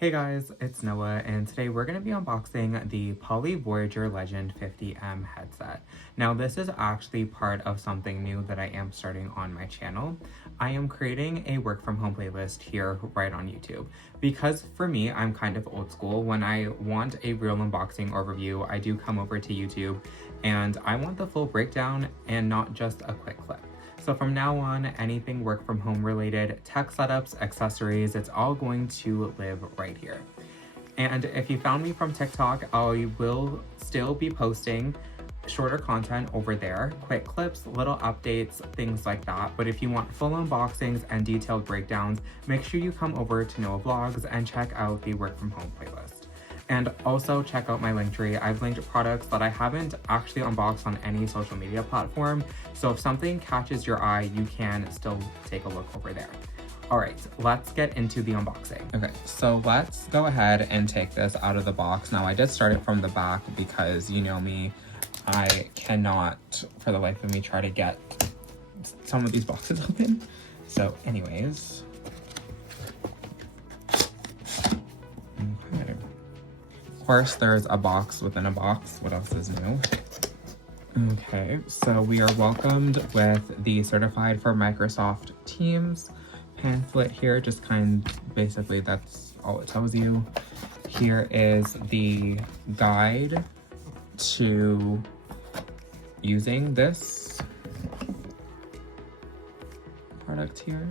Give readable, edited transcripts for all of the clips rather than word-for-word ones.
Hey guys, it's Noah, and today we're going to be unboxing the Poly Voyager Legend 50M headset. Now, this is actually part of something new that I am starting on my channel. I am creating a work from home playlist here right on YouTube. Because for me, I'm kind of old school. When I want a real unboxing or review, I do come over to YouTube, and I want the full breakdown and not just a quick clip. So from now on, anything work from home related, tech setups, accessories, it's all going to live right here. And if you found me from TikTok, I will still be posting shorter content over there, quick clips, little updates, things like that. But if you want full unboxings and detailed breakdowns, make sure you come over to Noah Vlogs and check out the work from home playlist. And also check out my Linktree. I've linked products that I haven't actually unboxed on any social media platform. So if something catches your eye, you can still take a look over there. All right, let's get into the unboxing. Okay, so let's go ahead and take this out of the box. Now I did start it from the back because you know me, I cannot for the life of me try to get some of these boxes open. So anyways. Okay. Of course, there's a box within a box. What else is new? Okay, so we are welcomed with the Certified for Microsoft Teams pamphlet here. Just basically that's all it tells you. Here is the guide to using this product here.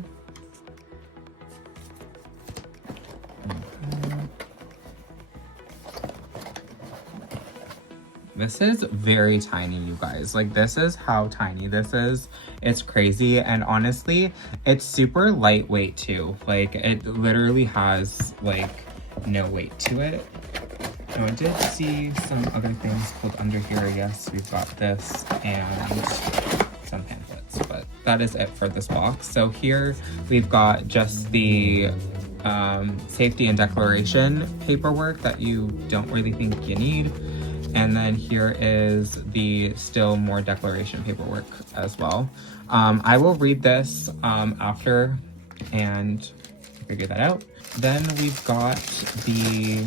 This is very tiny, you guys. Like, this is how tiny this is. It's crazy, and honestly, it's super lightweight too. Like, it literally has, like, no weight to it. Now, I did see some other things pulled under here. Yes, we've got this and some pamphlets, but that is it for this box. So here, we've got just the safety and declaration paperwork that you don't really think you need. And then here is the still more declaration paperwork as well. I will read this after and figure that out. Then we've got these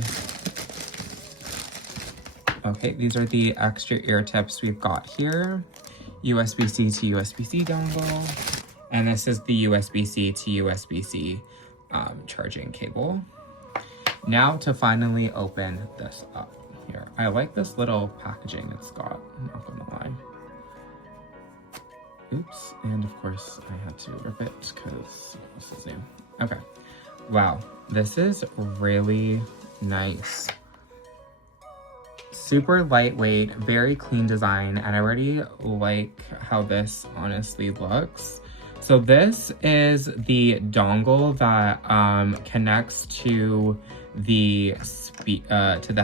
are the extra ear tips we've got here. USB-C to USB-C dongle. And this is the USB-C to USB-C charging cable. Now to finally open this up. Here. I like this little packaging it's got, I'm not gonna lie. Oops, and of course I had to rip it because this is new. Okay, wow, this is really nice. Super lightweight, very clean design, and I already like how this honestly looks. So this is the dongle that connects to the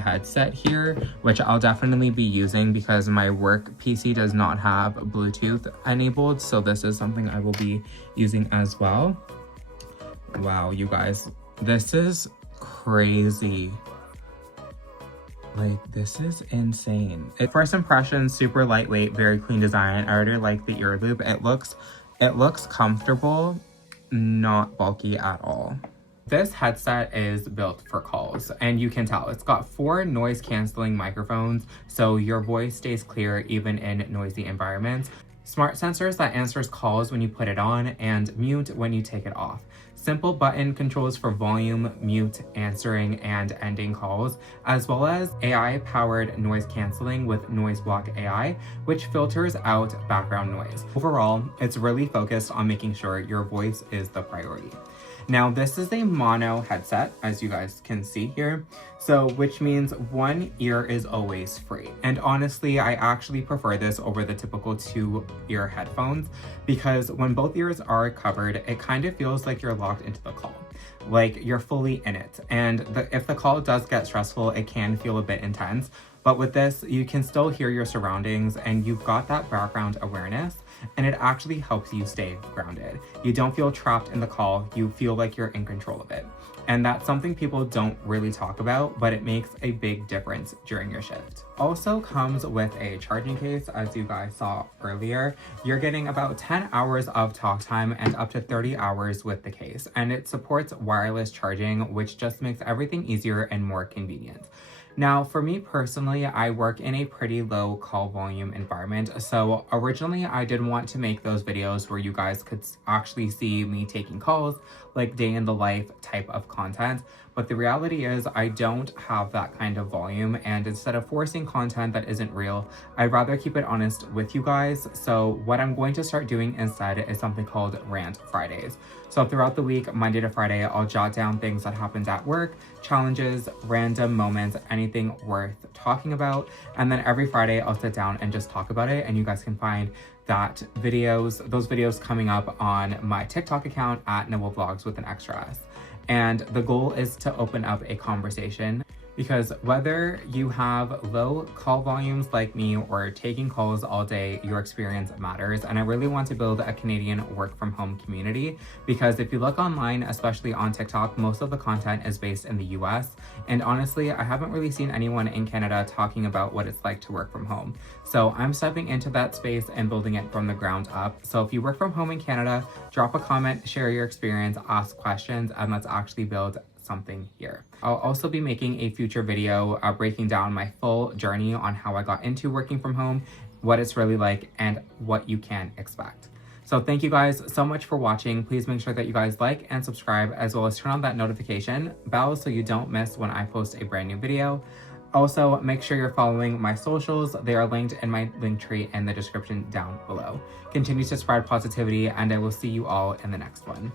headset here, which I'll definitely be using because my work PC does not have Bluetooth enabled, so this is something I will be using as well. Wow, you guys, this is crazy. Like, this is insane. First impression, super lightweight, very clean design. I already like the ear loop. It looks comfortable, not bulky at all. This headset is built for calls, and you can tell it's got 4 noise canceling microphones, so your voice stays clear even in noisy environments. Smart sensors that answers calls when you put it on, and mute when you take it off. Simple button controls for volume, mute, answering, and ending calls, as well as AI-powered noise canceling with Noise Block AI, which filters out background noise. Overall, it's really focused on making sure your voice is the priority. Now, this is a mono headset, as you guys can see here, so which means one ear is always free. And honestly, I actually prefer this over the typical 2-ear headphones because when both ears are covered, it kind of feels like you're locked into the call, like you're fully in it. And if the call does get stressful, it can feel a bit intense. But with this, you can still hear your surroundings and you've got that background awareness, and it actually helps you stay grounded. You don't feel trapped in the call, you feel like you're in control of it. And that's something people don't really talk about, but it makes a big difference during your shift. Also comes with a charging case, as you guys saw earlier. You're getting about 10 hours of talk time and up to 30 hours with the case. And it supports wireless charging, which just makes everything easier and more convenient. Now, for me personally, I work in a pretty low call volume environment. So originally I did want to make those videos where you guys could actually see me taking calls, like day in the life type of content. But the reality is I don't have that kind of volume, and instead of forcing content that isn't real, I'd rather keep it honest with you guys. So what I'm going to start doing instead is something called Rant Fridays. So throughout the week, Monday to Friday, I'll jot down things that happened at work, challenges, random moments, anything worth talking about. And then every Friday I'll sit down and just talk about it, and you guys can find those videos coming up on my TikTok account at Noah Vlogs with an extra S. And the goal is to open up a conversation, because whether you have low call volumes like me or taking calls all day, your experience matters. And I really want to build a Canadian work from home community, because if you look online, especially on TikTok, most of the content is based in the US. And honestly, I haven't really seen anyone in Canada talking about what it's like to work from home. So I'm stepping into that space and building it from the ground up. So if you work from home in Canada, drop a comment, share your experience, ask questions, and let's actually build something here. I'll also be making a future video breaking down my full journey on how I got into working from home, what it's really like, and what you can expect. So thank you guys so much for watching. Please make sure that you guys like and subscribe, as well as turn on that notification bell so you don't miss when I post a brand new video. Also, make sure you're following my socials. They are linked in my link tree in the description down below. Continue to spread positivity, and I will see you all in the next one.